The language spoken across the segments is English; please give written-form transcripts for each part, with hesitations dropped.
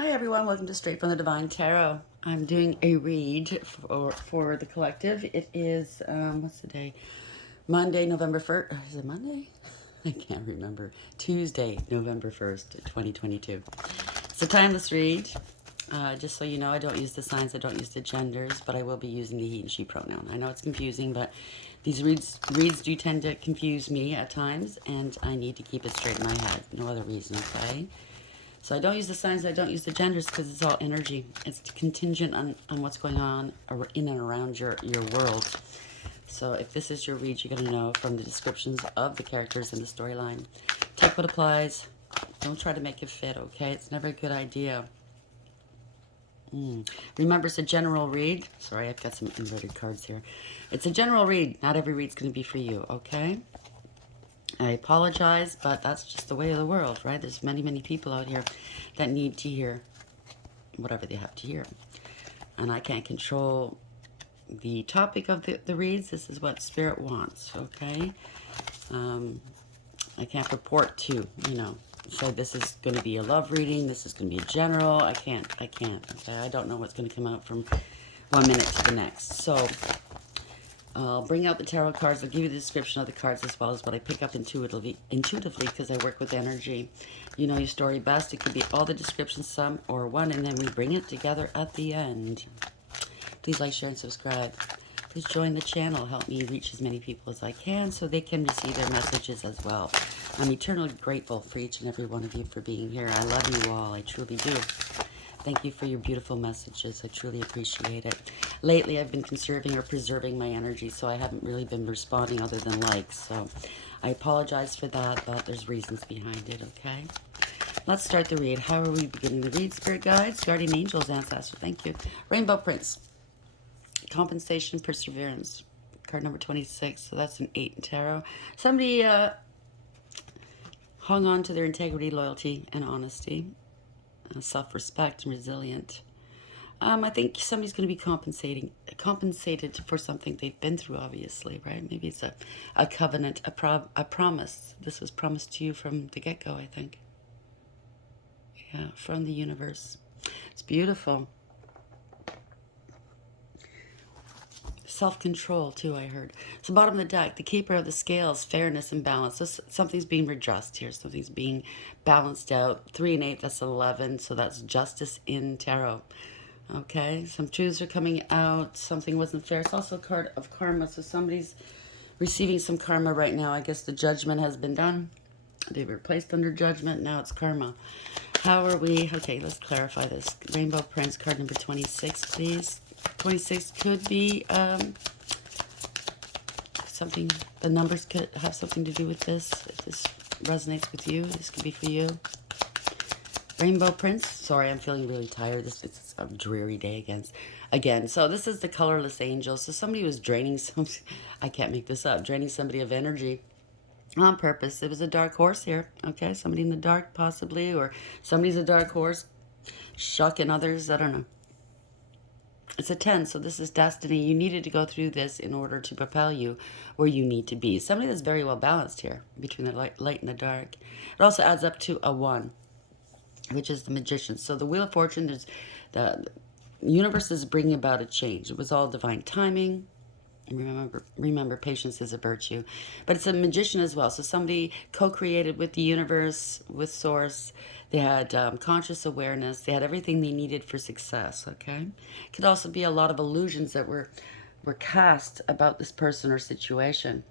Hi everyone, welcome to Straight from the Divine Tarot. I'm doing a read for the collective. It is, what's the day? Monday, November 1st. Is it Monday? I can't remember. Tuesday, November 1st, 2022. It's a timeless read. Just so you know, I don't use the signs, I don't use the genders, but I will be using the he and she pronoun. I know it's confusing, but these reads do tend to confuse me at times, and I need to keep it straight in my head. No other reason, okay? So I don't use the signs, I don't use the genders because it's all energy. It's contingent on what's going on in and around your world. So if this is your read, you're going to know from the descriptions of the characters in the storyline. Take what applies. Don't try to make it fit, okay? It's never a good idea. Remember, it's a general read. Sorry, I've got some inverted cards here. It's a general read. Not every read's going to be for you, okay? I apologize, but that's just the way of the world, right? There's many, many people out here that need to hear whatever they have to hear. And I can't control the topic of the reads. This is what Spirit wants, okay? I can't purport to, say this is going to be a love reading, this is going to be a general. I can't, okay? I don't know what's going to come out from one minute to the next. So I'll bring out the tarot cards. I'll give you the description of the cards as well as what I pick up intuitively because I work with energy. You know your story best. It could be all the descriptions, some or one, and then we bring it together at the end. Please like, share, and subscribe. Please join the channel. Help me reach as many people as I can so they can receive their messages as well. I'm eternally grateful for each and every one of you for being here. I love you all. I truly do. Thank you for your beautiful messages. I truly appreciate it. Lately, I've been conserving or preserving my energy, so I haven't really been responding other than likes. So I apologize for that, but there's reasons behind it, okay? Let's start the read. How are we beginning the read? Spirit guides, guardian angels, ancestors, thank you. Rainbow Prince, compensation, perseverance. Card number 26, so that's an 8 in tarot. Somebody hung on to their integrity, loyalty, and honesty. Self-respect and resilient. I think somebody's going to be compensated for something they've been through, obviously, right? Maybe it's a covenant, a promise. This was promised to you from the get-go, I think. Yeah, from the universe. It's beautiful. Self-control, too, I heard. So bottom of the deck, the keeper of the scales, fairness and balance. So something's being redressed here. Something's being balanced out. 3 and 8, that's 11. So that's justice in tarot. Okay, some truths are coming out. Something wasn't fair. It's also a card of karma. So somebody's receiving some karma right now. I guess the judgment has been done. They were placed under judgment. Now it's karma. How are we? Okay, let's clarify this. Rainbow Prince, card number 26, please. 26 could be something. The numbers could have something to do with this. If this resonates with you, this could be for you. Rainbow Prince. Sorry, I'm feeling really tired. It's a dreary day again. So this is the colorless angel. So somebody was draining I can't make this up. Draining somebody of energy on purpose. It was a dark horse here. Okay, somebody in the dark possibly, or somebody's a dark horse shucking others. I don't know. It's a 10, so this is destiny. You needed to go through this in order to propel you where you need to be. Somebody that's very well balanced here between the light and the dark. It also adds up to a 1. Which is the magician. So the Wheel of Fortune, is the universe is bringing about a change. It was all divine timing. Remember, patience is a virtue. But it's a magician as well. So somebody co-created with the universe, with source. They had conscious awareness. They had everything they needed for success, okay? It could also be a lot of illusions that were cast about this person or situation.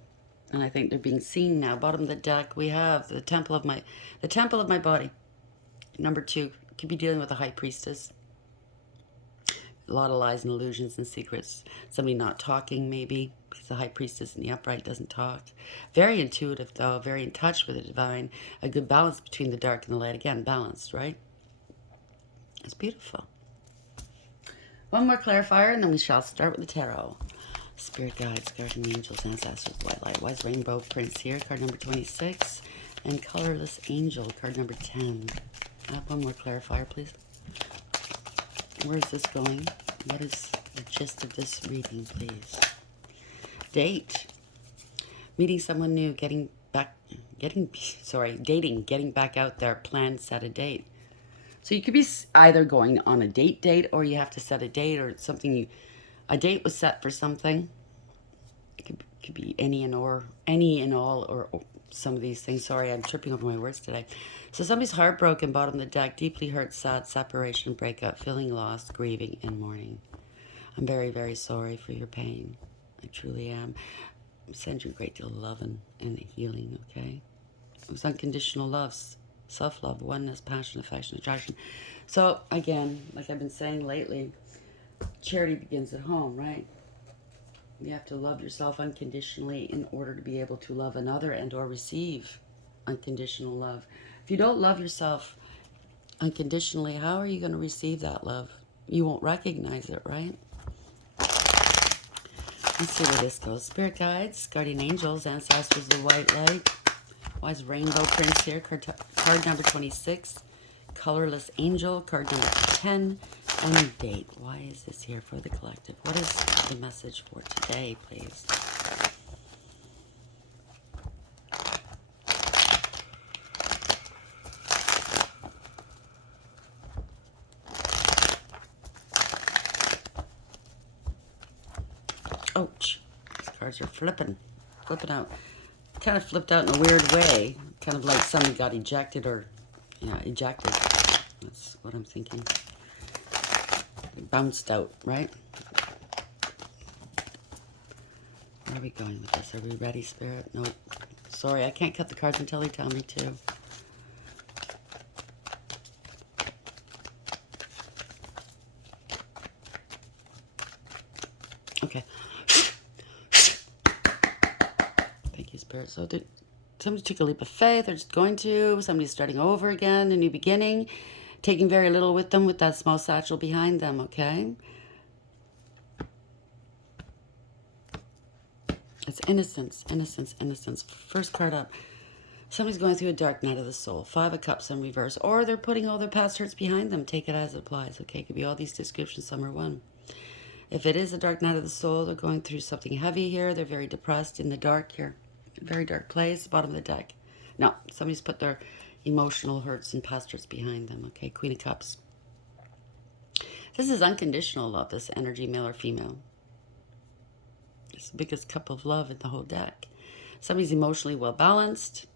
And I think they're being seen now. Bottom of the deck, we have the temple of my body. Number 2, could be dealing with a high priestess. A lot of lies and illusions and secrets. Somebody not talking, maybe, because the high priestess in the upright doesn't talk. Very intuitive, though, very in touch with the divine. A good balance between the dark and the light. Again, balanced, right? It's beautiful. One more clarifier, and then we shall start with the tarot. Spirit guides, guardian angels, ancestors, white light. Wise Rainbow Prince here, card number 26. And colorless angel, card number 10. One more clarifier, please. Where is this going? What is the gist of this reading, please? Date. Meeting someone new, dating, getting back out there, plan, set a date. So you could be either going on a date, or you have to set a date, or something a date was set for something. It could be any and all, or some of these things. Sorry, I'm tripping over my words today. So somebody's heartbroken, bottom of the deck, deeply hurt, sad, separation, breakup, feeling lost, grieving, and mourning. I'm very, very sorry for your pain. I truly am. I send you a great deal of love and healing, okay? It was unconditional love, self-love, oneness, passion, affection, attraction. So, again, like I've been saying lately, charity begins at home, right? You have to love yourself unconditionally in order to be able to love another and or receive unconditional love. If you don't love yourself unconditionally, how are you going to receive that love? You won't recognize it, right? Let's see where this goes. Spirit guides, guardian angels, ancestors of the white light. Wise rainbow prince here. Card number 26. Colorless angel. Card number 10. And date. Why is this here for the collective? What is the message for today, please? Ouch. These cards are flipping out. Kind of flipped out in a weird way. Kind of like somebody got ejected or, ejected. That's what I'm thinking. It bounced out, right? Where are we going with this? Are we ready, Spirit? Nope. Sorry, I can't cut the cards until they tell me to. Okay. Thank you, Spirit. So somebody took a leap of faith. They're just going to. Somebody's starting over again, a new beginning. Taking very little with them with that small satchel behind them, okay? It's innocence, innocence, innocence. First card up. Somebody's going through a dark night of the soul. 5 of Cups in reverse. Or they're putting all their past hurts behind them. Take it as it applies, okay? It could be all these descriptions, some are one. If it is a dark night of the soul, they're going through something heavy here. They're very depressed in the dark here. Very dark place, bottom of the deck. No, somebody's put their emotional hurts and past hurts behind them, okay? Queen of Cups. This is unconditional love, this energy, male or female. It's the biggest cup of love in the whole deck. Somebody's emotionally well-balanced.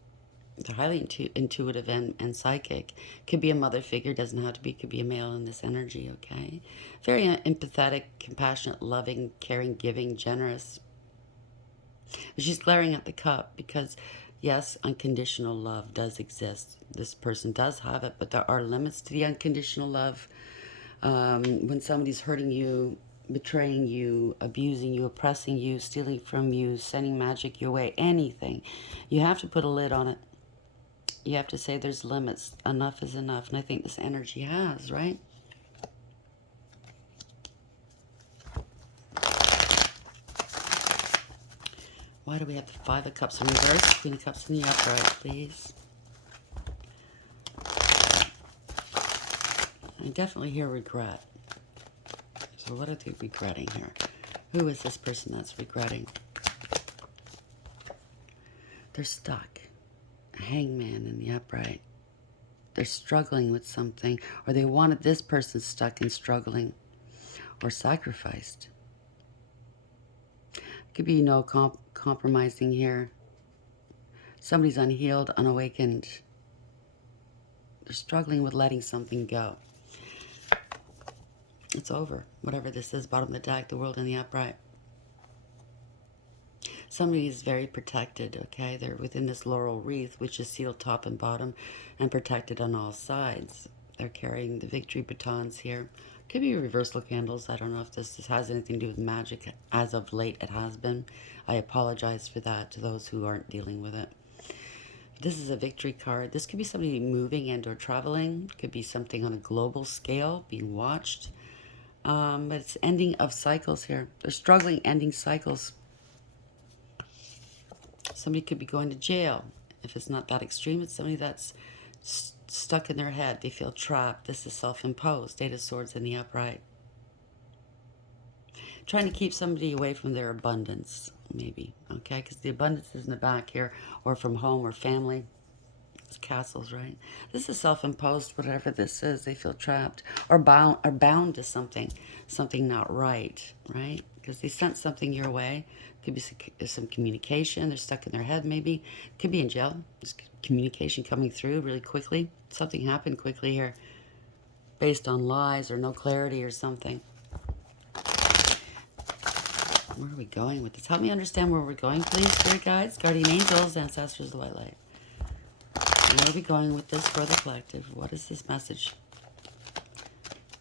They're highly intuitive and psychic. Could be a mother figure, doesn't have to be. Could be a male in this energy, okay? Very empathetic, compassionate, loving, caring, giving, generous. She's glaring at the cup because, yes, unconditional love does exist. This person does have it, but there are limits to the unconditional love. When somebody's hurting you, betraying you, abusing you, oppressing you, stealing from you, sending magic your way, anything, you have to put a lid on it. You have to say there's limits. Enough is enough. And I think this energy has, right? Why do we have the 5 of Cups in reverse? Queen of Cups in the upright, please. I definitely hear regret. So what are they regretting here? Who is this person that's regretting? They're stuck. Hangman in the upright. They're struggling with something, or they wanted this person stuck and struggling, or sacrificed. Could be no compromising here. Somebody's unhealed, unawakened. They're struggling with letting something go. It's over. Whatever this is, bottom of the deck, the world in the upright. Somebody is very protected, okay? They're within this laurel wreath, which is sealed top and bottom and protected on all sides. They're carrying the victory batons here. Could be reversal candles. I don't know if this has anything to do with magic. As of late, it has been. I apologize for that to those who aren't dealing with it. This is a victory card. This could be somebody moving and or traveling. Could be something on a global scale, being watched. But it's ending of cycles here. They're struggling ending cycles. Somebody could be going to jail. If it's not that extreme, it's somebody that's stuck in their head. They feel trapped. This is self-imposed. 8 of Swords in the upright. Trying to keep somebody away from their abundance, maybe. Okay, because the abundance is in the back here, or from home or family. castles, right? This is self-imposed, whatever this is. They feel trapped or bound to something not right, right? Because they sense something your way. Could be some communication. They're stuck in their head, maybe. Could be in jail. There's communication coming through really quickly. Something happened quickly here based on lies or no clarity or something. Where are we going with this? Help me understand where we're going, please, spirit guides, guardian angels, ancestors, the white light. Where are we going with this for the collective? What is this message?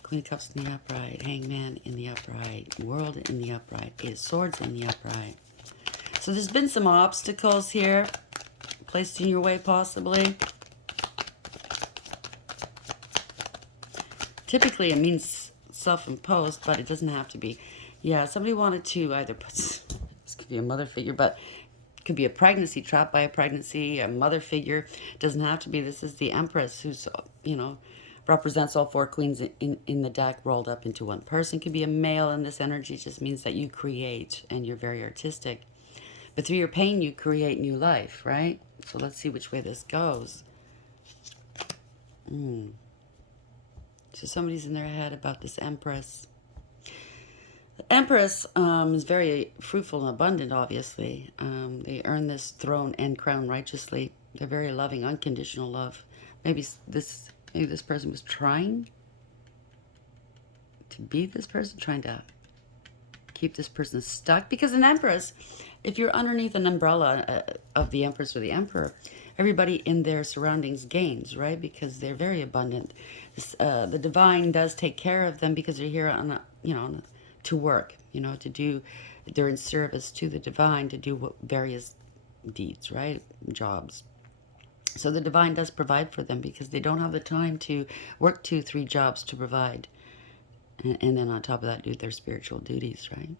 Queen of Cups in the upright, Hangman in the upright, World in the upright, Eight of Swords in the upright. So there's been some obstacles here placed in your way, possibly. Typically, it means self-imposed, but it doesn't have to be. Yeah, somebody wanted to either put, this could be a mother figure, but it could be a pregnancy, trapped by a pregnancy, a mother figure. It doesn't have to be. This is the Empress who's, you know, represents all four queens in the deck rolled up into one person. Could be a male, and this energy just means that you create and you're very artistic. But through your pain, you create new life, right? So let's see which way this goes. So somebody's in their head about this Empress. The Empress is very fruitful and abundant, obviously. They earn this throne and crown righteously. They're very loving, unconditional love. Maybe this person was trying to be this person, trying to keep this person stuck. Because an Empress, if you're underneath an umbrella of the Empress or the Emperor, everybody in their surroundings gains, right? Because they're very abundant. The divine does take care of them because they're here on to work, to do, they're in service to the divine to do various deeds, right? Jobs. So the divine does provide for them because they don't have the time to work 2-3 jobs to provide. And then on top of that, do their spiritual duties, right?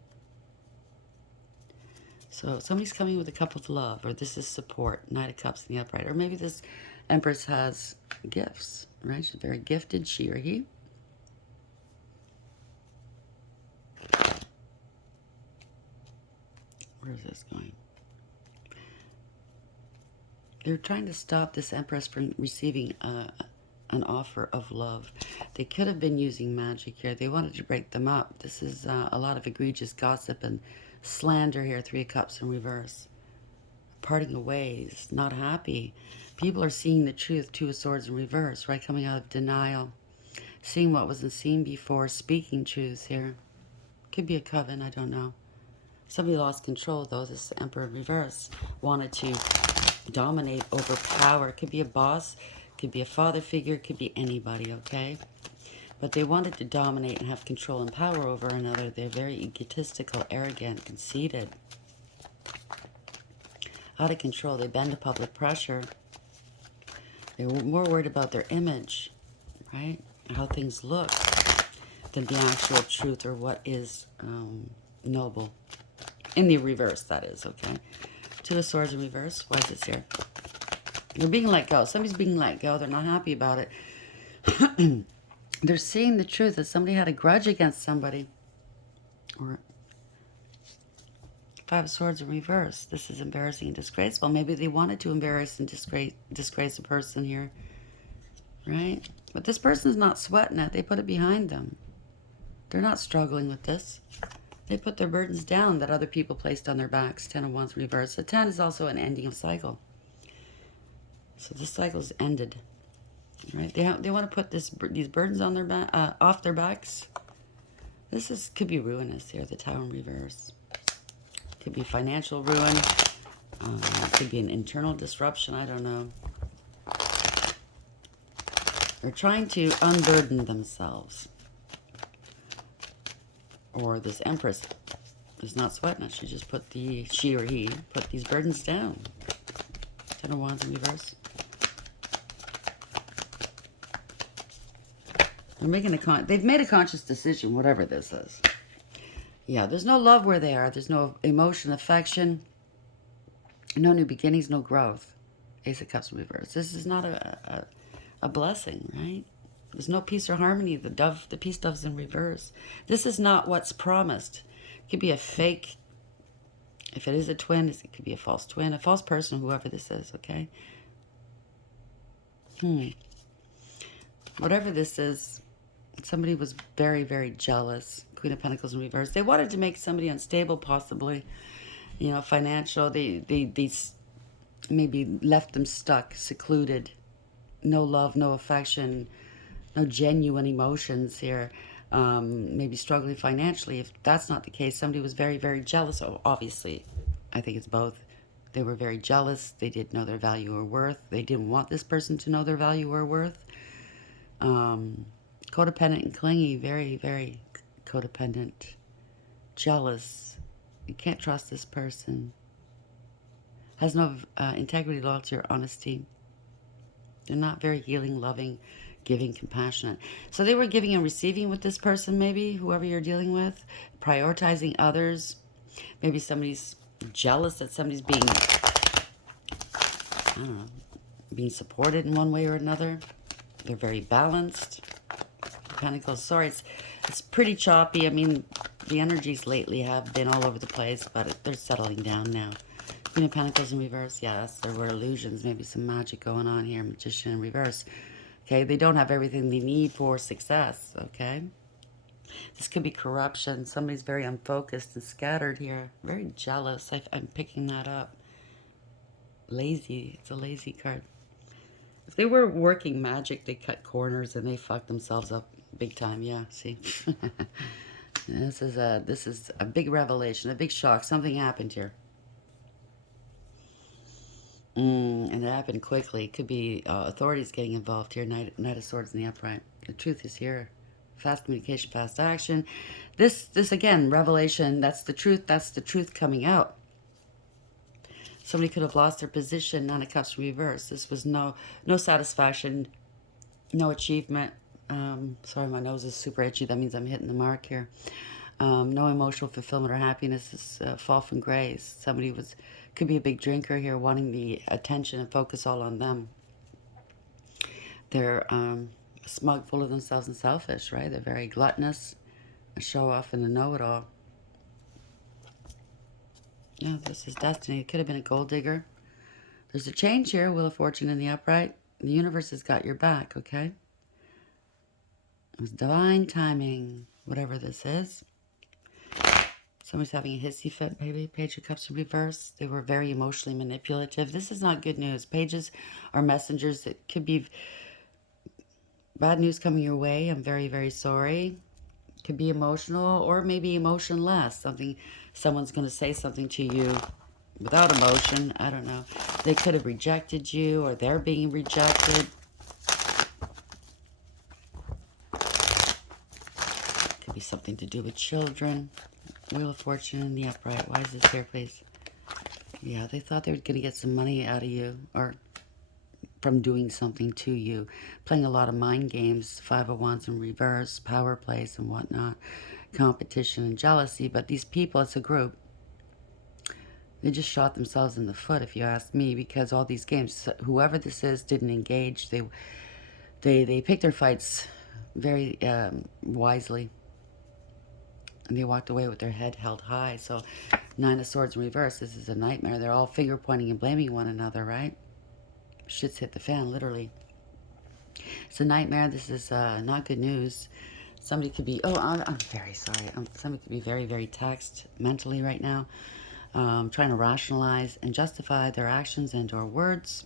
So somebody's coming with a cup of love, or this is support, Knight of Cups in the upright. Or maybe this Empress has gifts, right? She's very gifted, she or he. Where is this going? They're trying to stop this Empress from receiving an offer of love. They could have been using magic here. They wanted to break them up. This is a lot of egregious gossip and slander here. 3 of Cups in reverse. Parting of ways. Not happy. People are seeing the truth. 2 of Swords in reverse. Right? Coming out of denial. Seeing what wasn't seen before. Speaking truths here. Could be a coven. I don't know. Somebody lost control, though. This Emperor in reverse wanted to dominate, overpower. Could be a boss, could be a father figure, could be anybody, okay? But they wanted to dominate and have control and power over another. They're very egotistical, arrogant, conceited. Out of control. They bend to public pressure. They're more worried about their image, right? How things look than the actual truth or what is noble. In the reverse, that is, okay? 2 of Swords in reverse. Why is this here? They're being let go. Somebody's being let go. They're not happy about it. They're seeing the truth that somebody had a grudge against somebody. Or 5 of Swords in reverse. This is embarrassing and disgraceful. Maybe they wanted to embarrass and disgrace a person here. Right? But this person's not sweating it. They put it behind them. They're not struggling with this. They put their burdens down that other people placed on their backs. 10 of Wands reverse. A 10 is also an ending of cycle. So this cycle is ended. Right? They want to put these burdens on their off their backs. This could be ruinous here. The Tower in reverse. Could be financial ruin. Could be an internal disruption. I don't know. They're trying to unburden themselves. Or this Empress is not sweating it. She or he put these burdens down. 10 of Wands in reverse. They've made a conscious decision, whatever this is. Yeah, there's no love where they are. There's no emotion, affection. No new beginnings, no growth. Ace of Cups in reverse. This is not a blessing, right? There's no peace or harmony. The peace dove's in reverse. This is not what's promised. It could be a fake. If it is a twin, it could be a false twin, a false person, whoever this is, okay? Whatever this is, somebody was very, very jealous. Queen of Pentacles in reverse. They wanted to make somebody unstable, possibly. You know, financial. They maybe left them stuck, secluded. No love, no affection, no genuine emotions here. Maybe struggling financially. If that's not the case, somebody was very, very jealous. Oh, obviously, I think it's both. They were very jealous. They didn't know their value or worth. They didn't want this person to know their value or worth. Codependent and clingy. Very, very codependent. Jealous. You can't trust this person. Has no integrity, loyalty, or honesty. They're not very healing, loving, giving, compassionate. So they were giving and receiving with this person, maybe, whoever you're dealing with. Prioritizing others. Maybe somebody's jealous that somebody's being, I don't know, being supported in one way or another. They're very balanced. Pentacles. Sorry, it's pretty choppy. I mean, the energies lately have been all over the place, but they're settling down now. Queen of Pentacles in reverse. Yes, there were illusions. Maybe some magic going on here. Magician in reverse. Okay, they don't have everything they need for success. Okay, this could be corruption. Somebody's very unfocused and scattered here. Very jealous. I'm picking that up. Lazy. It's a lazy card. If they were working magic, they cut corners and they fucked themselves up big time. Yeah, see? This is a big revelation, a big shock. Something happened here. And it happened quickly. It could be authorities getting involved here. Knight of Swords in the upright. The truth is here. Fast communication, fast action. This again, revelation. That's the truth. That's the truth coming out. Somebody could have lost their position. Nine of Cups reverse. This was no satisfaction, no achievement. Sorry, my nose is super itchy. That means I'm hitting the mark here. No emotional fulfillment or happiness. This fall from grace. Somebody could be a big drinker here, wanting the attention and focus all on them. They're smug, full of themselves, and selfish, right? They're very gluttonous, a show-off, and a know-it-all. Yeah, this is destiny. It could have been a gold digger. There's a change here. Wheel of Fortune in the upright. The universe has got your back, okay? It was divine timing, whatever this is. Somebody's having a hissy fit, maybe. Page of Cups in reverse. They were very emotionally manipulative. This is not good news. Pages are messengers that could be bad news coming your way. I'm very, very sorry. Could be emotional or maybe emotionless. Someone's going to say something to you without emotion. I don't know. They could have rejected you or they're being rejected. Could be something to do with children. Wheel of Fortune in the upright. Why is this here, please? Yeah, they thought they were going to get some money out of you or from doing something to you. Playing a lot of mind games. Five of Wands in reverse. Power plays and whatnot. Competition and jealousy. But these people, it's a group. They just shot themselves in the foot, if you ask me, because all these games, whoever this is, didn't engage. They picked their fights very wisely. And they walked away with their head held high. So, Nine of Swords in reverse. This is a nightmare. They're all finger pointing and blaming one another, right? Shit's hit the fan, literally. It's a nightmare. This is not good news. Somebody could be, I'm very sorry. Somebody could be very, very taxed mentally right now. Trying to rationalize and justify their actions and or words.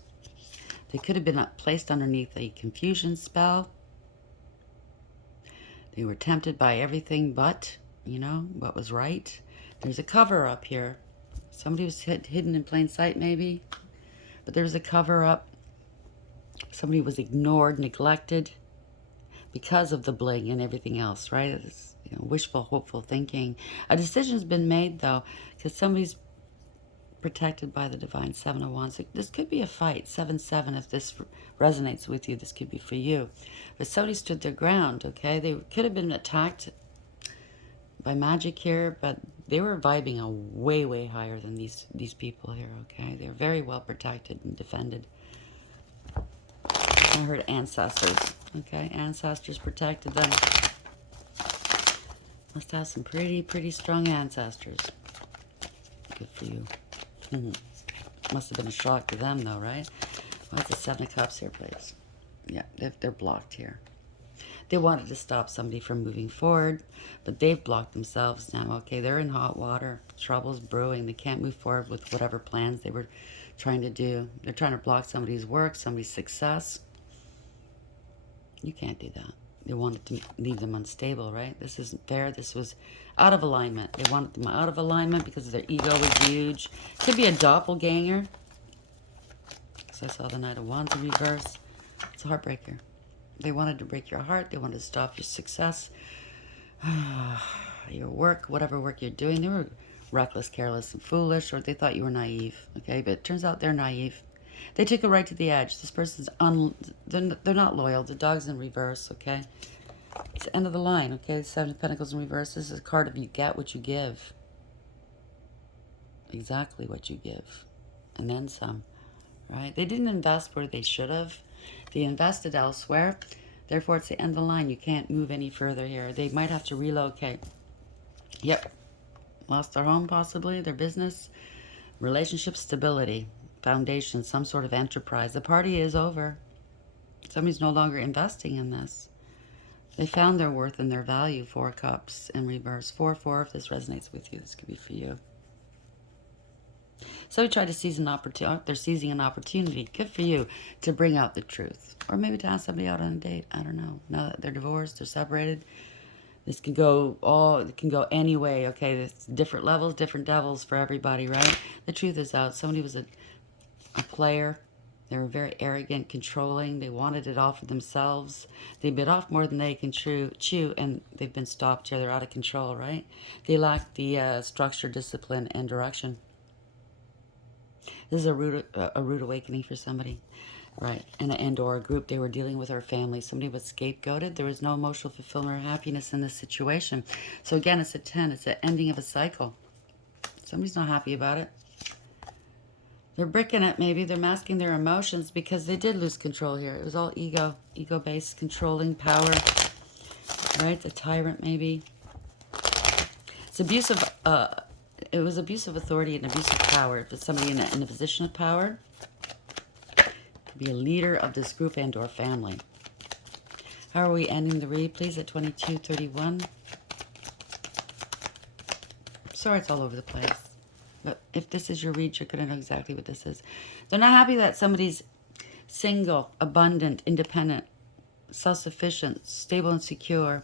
They could have been placed underneath a confusion spell. They were tempted by everything but, what was right. There's a cover up here. Somebody was hidden in plain sight, maybe. But there's a cover up. Somebody was ignored, neglected because of the bling and everything else, right? It's, wishful, hopeful thinking. A decision's been made, though, because somebody's protected by the divine. Seven of Wands. This could be a fight. 7-7. If this resonates with you, this could be for you. But somebody stood their ground, okay? They could have been attacked by magic here, but they were vibing a way, way higher than these people here, okay? They're very well protected and defended. I heard ancestors, okay? Ancestors protected them. Must have some pretty, pretty strong ancestors. Good for you. Must have been a shock to them, though, right? What's the Seven of Cups here, please? Yeah, they're blocked here. They wanted to stop somebody from moving forward, but they've blocked themselves now. Okay, they're in hot water. Trouble's brewing. They can't move forward with whatever plans they were trying to do. They're trying to block somebody's work, somebody's success. You can't do that. They wanted to leave them unstable, right? This isn't fair. This was out of alignment. They wanted them out of alignment because their ego was huge. Could be a doppelganger. So I saw the Knight of Wands in reverse. It's a heartbreaker. They wanted to break your heart. They wanted to stop your success, your work, whatever work you're doing. They were reckless, careless, and foolish, or they thought you were naive. Okay, but it turns out they're naive. They took it right to the edge. This person's they're not loyal. The dog's in reverse. Okay, it's the end of the line. Okay, the Seven of Pentacles in reverse. This is a card of you get what you give. Exactly what you give, and then some. Right? They didn't invest where they should have. They invested elsewhere. Therefore, it's the end of the line. You can't move any further here. They might have to relocate. Yep. Lost their home, possibly. Their business. Relationship stability. Foundation. Some sort of enterprise. The party is over. Somebody's no longer investing in this. They found their worth and their value. 4 Cups in reverse. 4-4. If this resonates with you, this could be for you. So we try to seize an opportunity. They're seizing an opportunity. Good for you to bring out the truth. Or maybe to ask somebody out on a date. I don't know. Now that they're divorced, they're separated. This can go it can go any way. Okay, there's different levels, different devils for everybody, right? The truth is out. Somebody was a player. They were very arrogant, controlling. They wanted it all for themselves. They bit off more than they can chew, and they've been stopped here. They're out of control, right? They lack the structure, discipline, and direction. This is a rude awakening for somebody, right? And or a group they were dealing with, or family. Somebody was scapegoated. There was no emotional fulfillment or happiness in this situation. So again, it's a 10. It's the ending of a cycle. Somebody's not happy about it. They're bricking it, maybe. They're masking their emotions because they did lose control here. It was all ego-based, controlling power, right? The tyrant, maybe. It's abusive. It was abuse of authority and abuse of power. If it's somebody in a position of power, could be a leader of this group and or family. How are we ending the read, please, at 22:31? Sorry, it's all over the place. But if this is your read, you're going to know exactly what this is. They're not happy that somebody's single, abundant, independent, self-sufficient, stable and secure.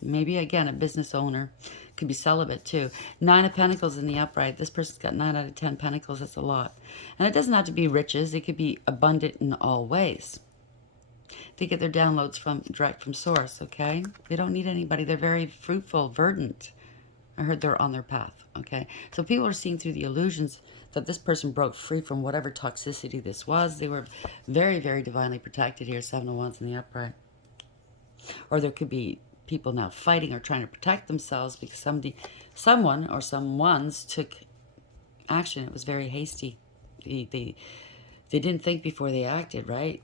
Maybe, again, a business owner. Could be celibate, too. 9 of Pentacles in the upright. This person's got 9 out of 10 Pentacles. That's a lot. And it doesn't have to be riches. It could be abundant in all ways. They get their downloads direct from source, okay? They don't need anybody. They're very fruitful, verdant. I heard they're on their path, okay? So people are seeing through the illusions that this person broke free from whatever toxicity this was. They were very, very divinely protected here. 7 of Wands in the upright. Or there could be people now fighting or trying to protect themselves because someone or someone's took action. It was very hasty. They didn't think before they acted, right?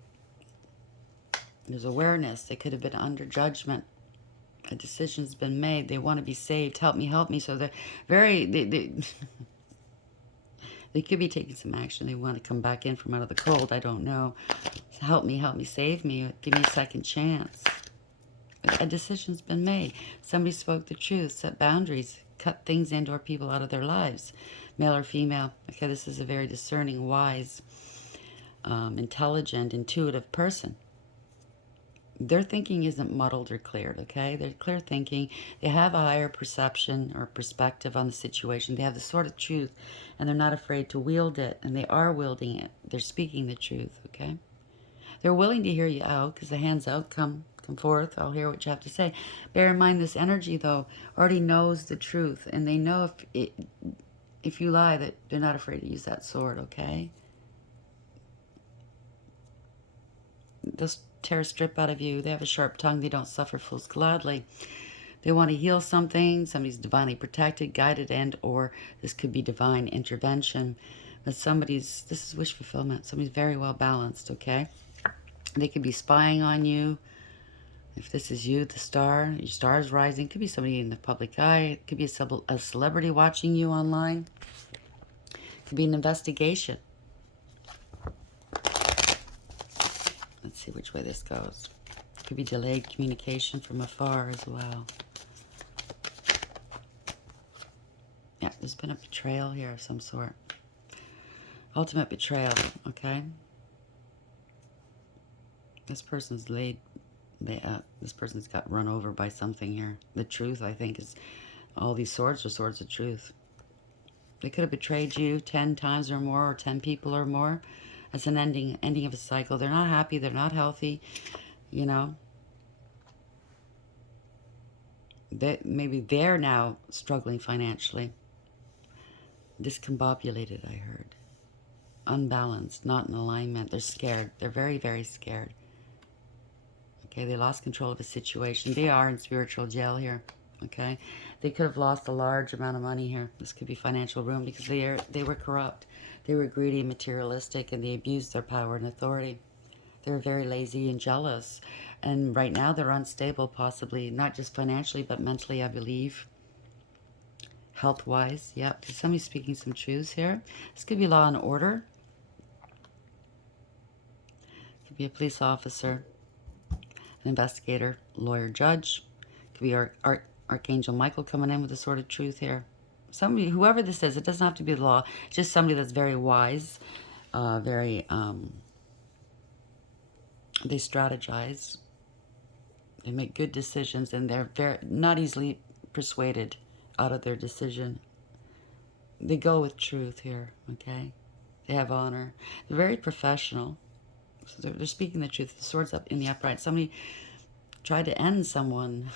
There's awareness. They could have been under judgment. A decision's been made. They want to be saved. Help me. So they're very... They could be taking some action. They want to come back in from out of the cold. I don't know. Help me, save me. Give me a second chance. A decision's been made. Somebody spoke the truth, set boundaries, cut things and or people out of their lives, male or female. Okay, this is a very discerning, wise, intelligent, intuitive person. Their thinking isn't muddled or cleared, okay? They're clear thinking. They have a higher perception or perspective on the situation. They have the sort of truth, and they're not afraid to wield it, and they are wielding it. They're speaking the truth, okay? They're willing to hear you out because the hand's out. Come forth. I'll hear what you have to say. Bear in mind, this energy, though, already knows the truth, and they know if you lie, that they're not afraid to use that sword, okay? They'll tear a strip out of you. They have a sharp tongue. They don't suffer fools gladly. They want to heal something. Somebody's divinely protected, guided, and or this could be divine intervention. But this is wish fulfillment. Somebody's very well balanced, okay? They could be spying on you. If this is you, the star, your star is rising. It could be somebody in the public eye. It could be a celebrity watching you online. It could be an investigation. Let's see which way this goes. Could be delayed communication from afar as well. Yeah, there's been a betrayal here of some sort. Ultimate betrayal, okay? This person's this person's got run over by something here. The truth, I think, is all these swords are swords of truth. They could have betrayed you 10 times or more, or 10 people or more. It's an ending of a cycle. They're not happy. They're not healthy, you know. Maybe they're now struggling financially. Discombobulated, I heard. Unbalanced, not in alignment. They're scared. They're very, very scared. Okay, they lost control of the situation. They are in spiritual jail here. Okay, they could have lost a large amount of money here. This could be financial ruin because they were corrupt. They were greedy and materialistic, and they abused their power and authority. They were very lazy and jealous. And right now they're unstable, possibly, not just financially, but mentally, I believe. Health-wise, yep. Somebody's speaking some truths here. This could be law and order. Could be a police officer, an investigator, lawyer, judge. Could be Archangel Michael coming in with a sword of truth here. Somebody, whoever this is, it doesn't have to be the law. It's just somebody that's very wise, they strategize. They make good decisions, and they're very not easily persuaded out of their decision. They go with truth here, okay? They have honor. They're very professional. So they're speaking the truth. The sword's up in the upright. Somebody tried to end someone,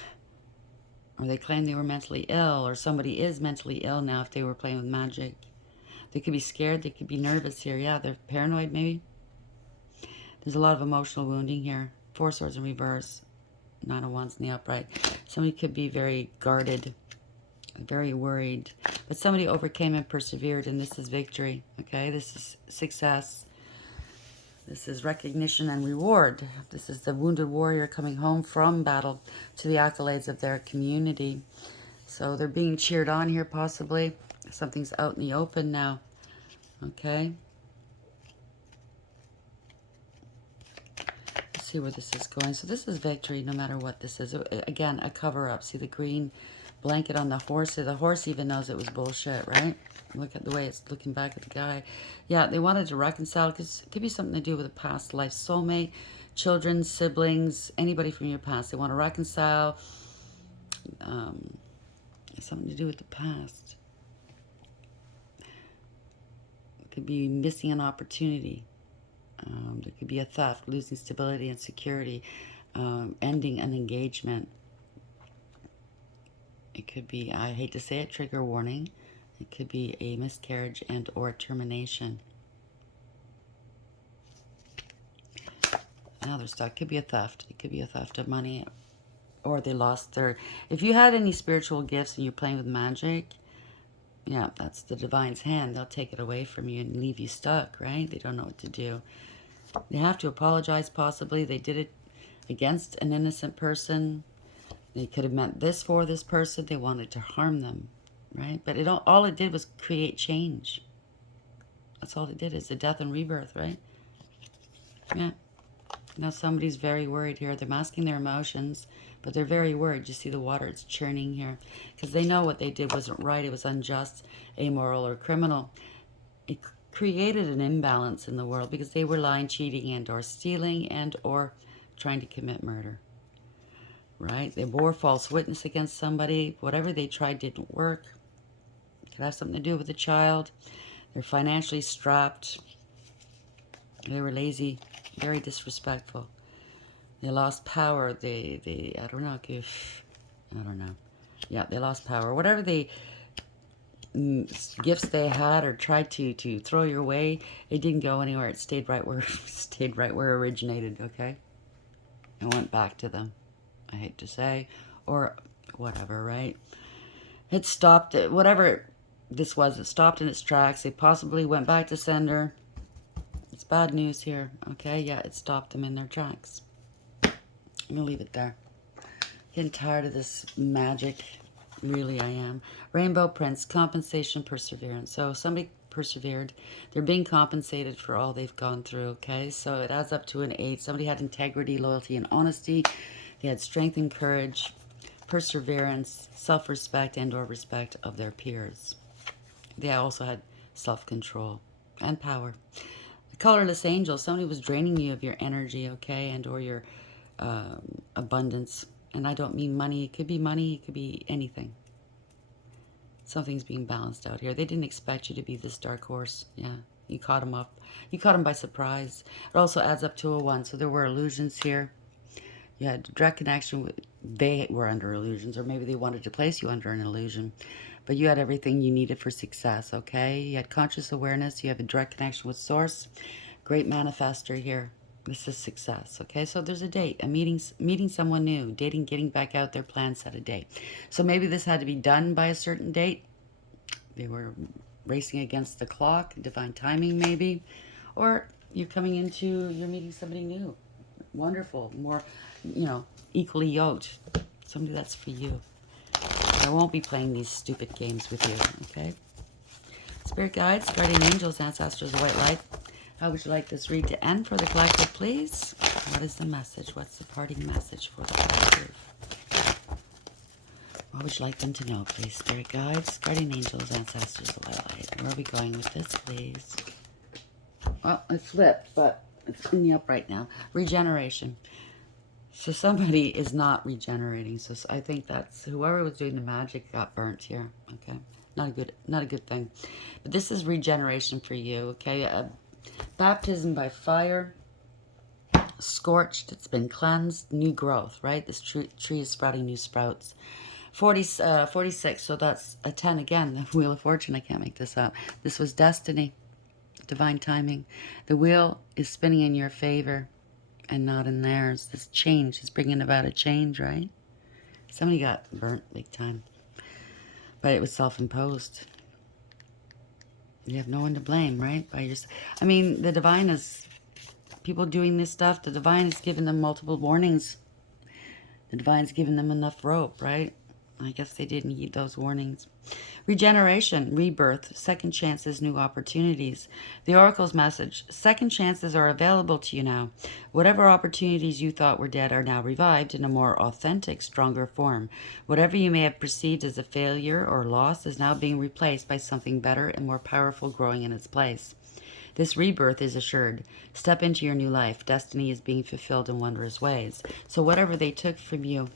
or they claim they were mentally ill, or somebody is mentally ill now if they were playing with magic. They could be scared. They could be nervous here. Yeah, they're paranoid maybe. There's a lot of emotional wounding here. 4 swords in reverse. 9 of wands in the upright. Somebody could be very guarded, very worried. But somebody overcame and persevered, and this is victory. Okay, this is success. This is recognition and reward. This is the wounded warrior coming home from battle to the accolades of their community. So they're being cheered on here, possibly. Something's out in the open now. Okay. Let's see where this is going. So this is victory, no matter what this is. Again, a cover-up. See the green blanket on the horse? The horse even knows it was bullshit, right? Look at the way it's looking back at the guy. Yeah, they wanted to reconcile because it could be something to do with a past life. Soulmate, children, siblings, anybody from your past. They want to reconcile. Something to do with the past. It could be missing an opportunity. There could be a theft, losing stability and security, ending an engagement. It could be, I hate to say it, trigger warning. It could be a miscarriage and or termination. Now they're stuck. It could be a theft. It could be a theft of money, or they lost their... If you had any spiritual gifts and you're playing with magic, yeah, that's the divine's hand. They'll take it away from you and leave you stuck, right? They don't know what to do. They have to apologize, possibly. They did it against an innocent person. They could have meant this for this person. They wanted to harm them, right? But all it did was create change. That's all it did. It's a death and rebirth, right? Yeah. Now somebody's very worried here. They're masking their emotions, but they're very worried. You see the water, it's churning here. Because they know what they did wasn't right. It was unjust, amoral, or criminal. It created an imbalance in the world because they were lying, cheating, and or stealing, and or trying to commit murder. Right? They bore false witness against somebody. Whatever they tried didn't work. It could have something to do with the child. They're financially strapped. They were lazy, very disrespectful. They lost power. I don't know. I don't know. Yeah, they lost power. Whatever gifts they had or tried to throw your way, it didn't go anywhere. It stayed right where stayed right where it originated. Okay, it went back to them. I hate to say, or whatever, right? It stopped. Whatever this was, it stopped in its tracks. They possibly went back to sender. It's bad news here. Okay, yeah, it stopped them in their tracks. I'm gonna leave it there. Getting tired of this magic. Really, I am. Rainbow Prince, compensation, perseverance. So somebody persevered. They're being compensated for all they've gone through, okay? So it adds up to an 8. Somebody had integrity, loyalty, and honesty. They had strength and courage, perseverance, self-respect, and or respect of their peers. They also had self-control and power. The colorless angel, somebody was draining you of your energy, okay, and or your abundance. And I don't mean money. It could be money. It could be anything. Something's being balanced out here. They didn't expect you to be this dark horse. Yeah, you caught them up. You caught them by surprise. It also adds up to a 1. So there were illusions here. You had direct connection with, they were under illusions, or maybe they wanted to place you under an illusion. But you had everything you needed for success, okay? You had conscious awareness. You have a direct connection with source. Great manifester here. This is success, okay? So there's a date, a meeting someone new, dating, getting back out there, plan, set a date. So maybe this had to be done by a certain date. They were racing against the clock, divine timing maybe. Or you're meeting somebody new. Wonderful, more, equally yoked. Somebody that's for you. I won't be playing these stupid games with you, okay? Spirit guides, guardian angels, ancestors, white light. How would you like this read to end for the collective, please? What is the message? What's the parting message for the collective? What would you like them to know, please? Spirit guides, guardian angels, ancestors, white light. Where are we going with this, please? Well, it flipped, but it's in the upright now. Regeneration. So somebody is not regenerating. So I think that's whoever was doing the magic got burnt here. Okay, not a good thing. But this is regeneration for you. Okay, baptism by fire, scorched. It's been cleansed. New growth. Right. This tree is sprouting new sprouts. 46. So that's a 10 again. The Wheel of Fortune. I can't make this up. This was destiny, divine timing. The wheel is spinning in your favor and not in theirs. This change is bringing about a change, right? Somebody got burnt big time, but it was self-imposed. You have no one to blame, right? I mean, the divine is, people doing this stuff, the divine is giving them multiple warnings. The divine's giving them enough rope, right? I guess they didn't heed those warnings. Regeneration, rebirth, second chances, new opportunities. The Oracle's message, second chances are available to you now. Whatever opportunities you thought were dead are now revived in a more authentic, stronger form. Whatever you may have perceived as a failure or loss is now being replaced by something better and more powerful growing in its place. This rebirth is assured. Step into your new life. Destiny is being fulfilled in wondrous ways. So whatever they took from you,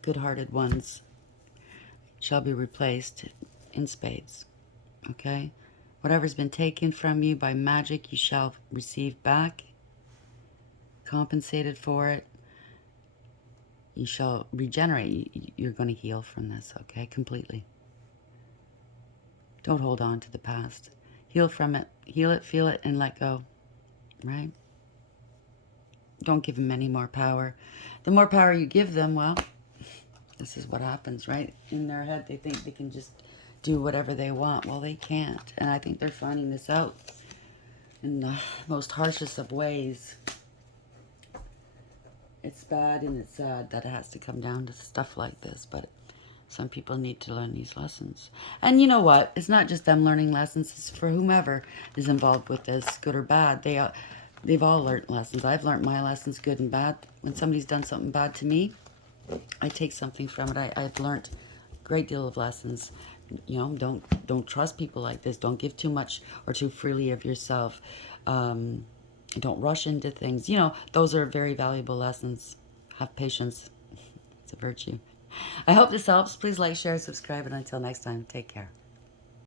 good-hearted ones, shall be replaced in spades. Okay? Whatever's been taken from you by magic, you shall receive back. Compensated for it. You shall regenerate. You're going to heal from this, okay? Completely. Don't hold on to the past. Heal from it. Heal it, feel it, and let go. Right? Don't give them any more power. The more power you give them, well, this is what happens, right? In their head, they think they can just do whatever they want. Well, they can't. And I think they're finding this out in the most harshest of ways. It's bad and it's sad that it has to come down to stuff like this, but some people need to learn these lessons. And you know what? It's not just them learning lessons. It's for whomever is involved with this, good or bad. They've all learned lessons. I've learned my lessons, good and bad. When somebody's done something bad to me, I take something from it. I've learned a great deal of lessons. Don't trust people like this. Don't give too much or too freely of yourself. Don't rush into things. Those are very valuable lessons. Have patience. It's a virtue. I hope this helps. Please like, share, subscribe, and until next time, take care.